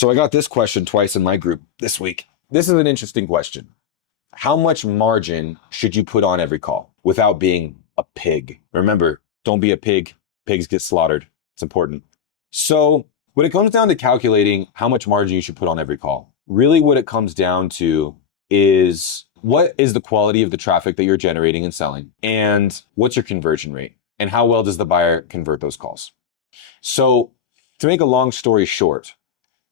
So I got this question twice in my group this week. This is an interesting question. How much margin should you put on every call without being a pig? Remember, don't be a pig. Pigs get slaughtered. It's important. So when it comes down to calculating how much margin you should put on every call, really what it comes down to is what is the quality of the traffic that you're generating and selling, and what's your conversion rate, and how well does the buyer convert those calls? So to make a long story short,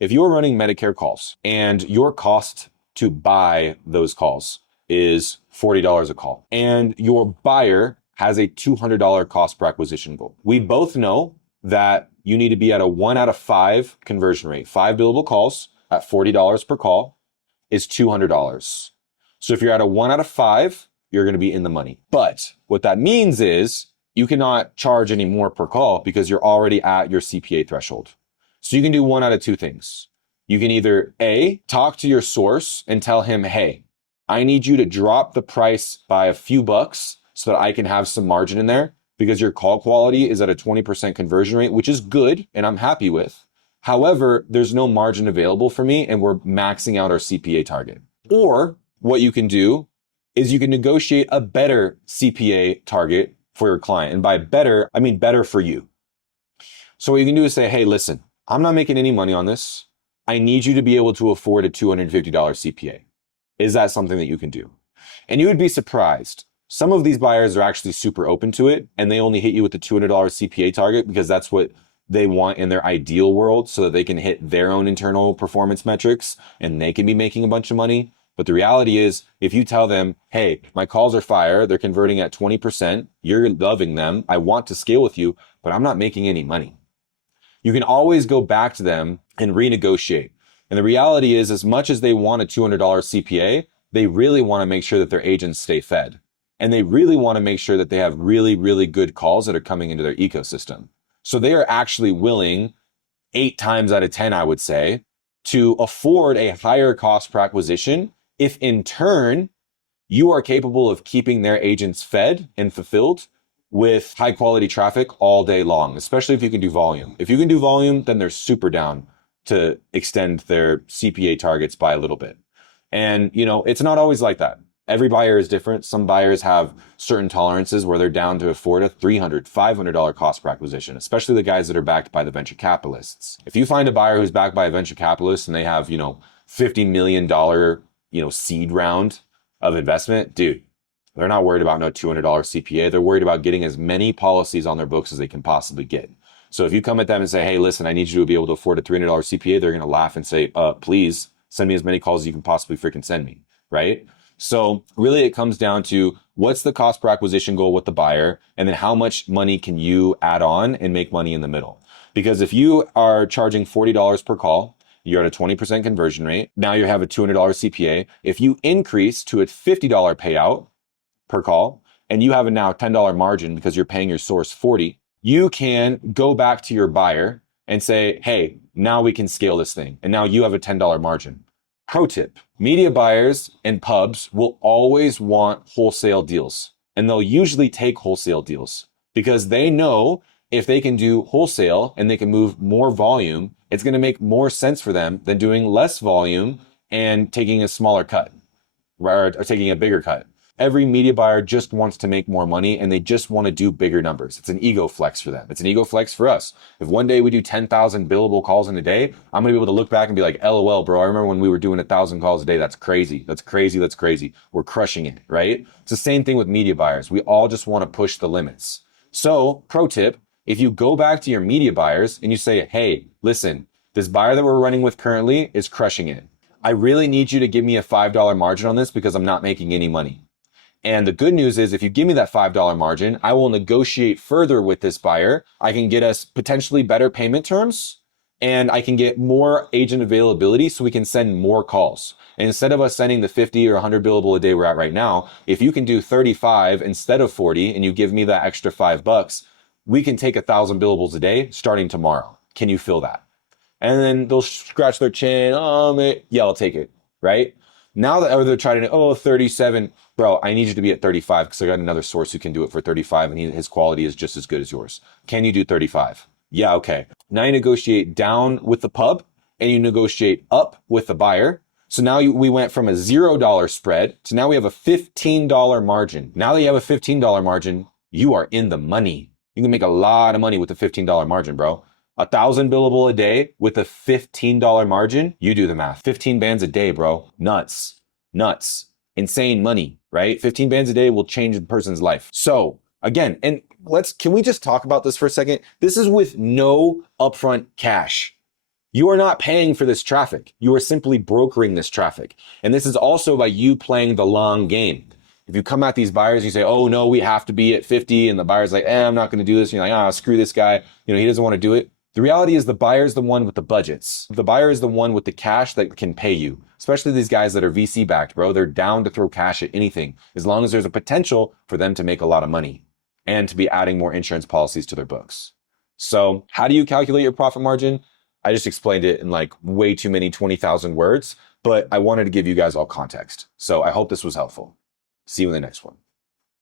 if you're running Medicare calls and your cost to buy those calls is $40 a call, and your buyer has a $200 cost per acquisition goal, we both know that you need to be at a 1 out of 5 conversion rate. 5 billable calls at $40 per call is $200. So if you're at a 1 out of 5, you're going to be in the money. But what that means is you cannot charge any more per call because you're already at your CPA threshold. So you can do one out of two things. You can either A, talk to your source and tell him, hey, I need you to drop the price by a few bucks so that I can have some margin in there because your call quality is at a 20% conversion rate, which is good and I'm happy with. However, there's no margin available for me and we're maxing out our CPA target. Or what you can do is you can negotiate a better CPA target for your client. And by better, I mean better for you. So what you can do is say, hey, listen, I'm not making any money on this. I need you to be able to afford a $250 CPA. Is that something that you can do? And you would be surprised. Some of these buyers are actually super open to it and they only hit you with the $200 CPA target because that's what they want in their ideal world so that they can hit their own internal performance metrics and they can be making a bunch of money. But the reality is, if you tell them, hey, my calls are fire, they're converting at 20%, you're loving them, I want to scale with you, but I'm not making any money. You can always go back to them and renegotiate. And the reality is, as much as they want a $200 CPA, they really want to make sure that their agents stay fed. And they really want to make sure that they have really, really good calls that are coming into their ecosystem. So they are actually willing, 8 times out of 10, I would say, to afford a higher cost per acquisition if in turn you are capable of keeping their agents fed and fulfilled with high quality traffic all day long, especially if you can do volume. If you can do volume, then they're super down to extend their CPA targets by a little bit. And, it's not always like that. Every buyer is different. Some buyers have certain tolerances where they're down to afford a $300, $500 cost per acquisition, especially the guys that are backed by the venture capitalists. If you find a buyer who's backed by a venture capitalist and they have, $50 million, seed round of investment, dude, they're not worried about no $200 CPA. They're worried about getting as many policies on their books as they can possibly get. So if you come at them and say, hey, listen, I need you to be able to afford a $300 CPA, they're going to laugh and say, please send me as many calls as you can possibly freaking send me, right? So really it comes down to what's the cost per acquisition goal with the buyer, and then how much money can you add on and make money in the middle? Because if you are charging $40 per call, you're at a 20% conversion rate. Now you have a $200 CPA. If you increase to a $50 payout per call, and you have a now $10 margin because you're paying your source $40, you can go back to your buyer and say, hey, now we can scale this thing. And now you have a $10 margin. Pro tip, media buyers and pubs will always want wholesale deals. And they'll usually take wholesale deals because they know if they can do wholesale and they can move more volume, it's going to make more sense for them than doing less volume and taking a smaller cut, or taking a bigger cut. Every media buyer just wants to make more money and they just want to do bigger numbers. It's an ego flex for them. It's an ego flex for us. If one day we do 10,000 billable calls in a day, I'm going to be able to look back and be like, LOL, bro, I remember when we were doing 1,000 calls a day. That's crazy. That's crazy. That's crazy. We're crushing it, right? It's the same thing with media buyers. We all just want to push the limits. So pro tip, if you go back to your media buyers and you say, hey, listen, this buyer that we're running with currently is crushing it. I really need you to give me a $5 margin on this because I'm not making any money. And the good news is if you give me that $5 margin, I will negotiate further with this buyer. I can get us potentially better payment terms and I can get more agent availability so we can send more calls. And instead of us sending the 50 or 100 billable a day we're at right now, if you can do 35 instead of 40 and you give me that extra $5, we can take 1,000 billables a day starting tomorrow. Can you feel that? And then they'll scratch their chin. Yeah, I'll take it, right? Now that they're trying to, 37, bro, I need you to be at 35 because I got another source who can do it for 35 and his quality is just as good as yours. Can you do 35? Yeah, okay. Now you negotiate down with the pub and you negotiate up with the buyer. So now we went from a $0 spread to now we have a $15 margin. Now that you have a $15 margin, you are in the money. You can make a lot of money with a $15 margin, bro. 1,000 billable a day with a $15 margin. You do the math. 15 bands a day, bro. Nuts. Insane money, right? 15 bands a day will change a person's life. So again, and can we just talk about this for a second? This is with no upfront cash. You are not paying for this traffic. You are simply brokering this traffic. And this is also by you playing the long game. If you come at these buyers and you say, oh no, we have to be at 50, and the buyer's like, I'm not going to do this. And you're like, screw this guy. He doesn't want to do it. The reality is the buyer's the one with the budgets. The buyer is the one with the cash that can pay you, especially these guys that are VC backed, bro. They're down to throw cash at anything as long as there's a potential for them to make a lot of money and to be adding more insurance policies to their books. So how do you calculate your profit margin? I just explained it in like way too many 20,000 words, but I wanted to give you guys all context. So I hope this was helpful. See you in the next one.